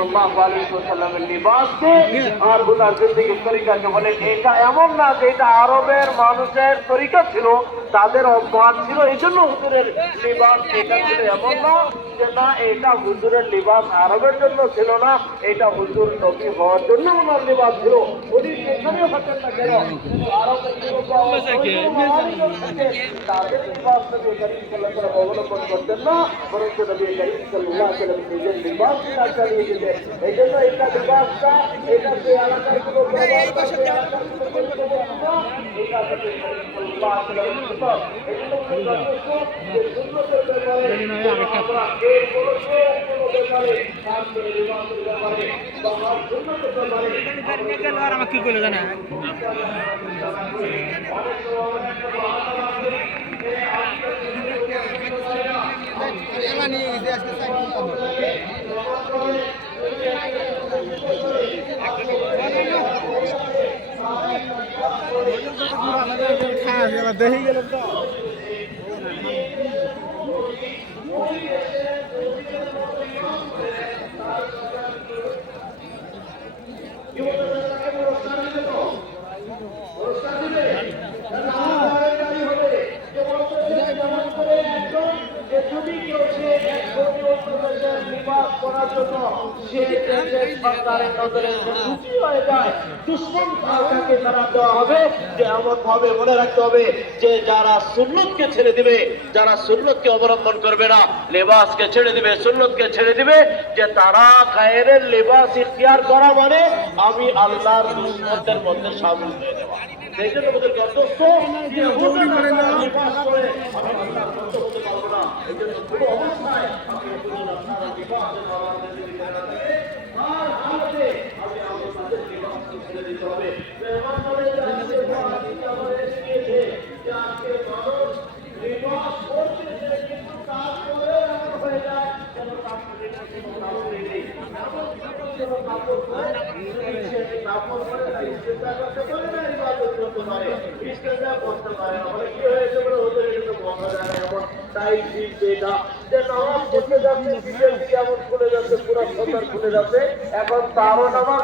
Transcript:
সাল্লাল্লাহু আলাইহি ওয়াসাল্লামের লিবাসকে আর ওনার জিন্দেগির তরিকাকে বলেন এটা এমন না যে এটা আরবের মানুষের তরিকা ছিল, তাদের অভ্যাস ছিল, এই জন্য হুজুরের লিবাস এটা ছিল, এমন না যে না এটা হুজুরের লিবাস আরবের জন্য ছিল না, এটা হুজুর নবী হওয়ার জন্য ওনার লিবাস ছিল। উনি যেখানে হতেন না কেন আরবের তাদের লিবাস নবী করিম সাল্লাল্লাহু আলাইহি ওয়াসাল্লাম অবলম্বন করতেন না, বরং নবী করিম সাল্লাল্লাহু আলাইহি ওয়াসাল্লাম নিজের লিবাস চালিয়ে দিতেন। এই জন্য এটা লিবাসটা এটা যে এলাকার কোনো ব্যবহার করবে, এলাকার কোনো পরিচর্যা না, এটা নবী করিম সাল্লাল্লাহু আলাইহি ওয়াসাল্লাম এই জন্য যে সুন্নতের ব্যাপারে আমরা এই কোনো ব্যাপারে কাজ করে লিবাসের ব্যাপারে বা সুন্নতের ব্যাপারে আমার কি করে জানা দেখে গেল তো মনে রাখতে হবে যে যারা সুন্নতকে ছেড়ে দিবে, যারা সুন্নতকে অবলম্বন করবে না, লেবাসকে ছেড়ে দিবে, সুন্নতকে ছেড়ে দিবে, যে তারা গায়ের লেবাস ইখতিয়ার করা মানে আমি আল্লাহর দুশমনদের মধ্যে শামিল হয়ে যাওয়া। সেই জন্য আমাদের কর্তব্য যে লিবাস করে আমি আল্লাহর বন্ধু হতে পারবো না। এই জন্য কোনো অবস্থায় আমি আপনারা লিবাসের আর হালতে আমি আমাদের লিবাসকে ছেড়ে দিতে হবে। এখন তারও নামাজ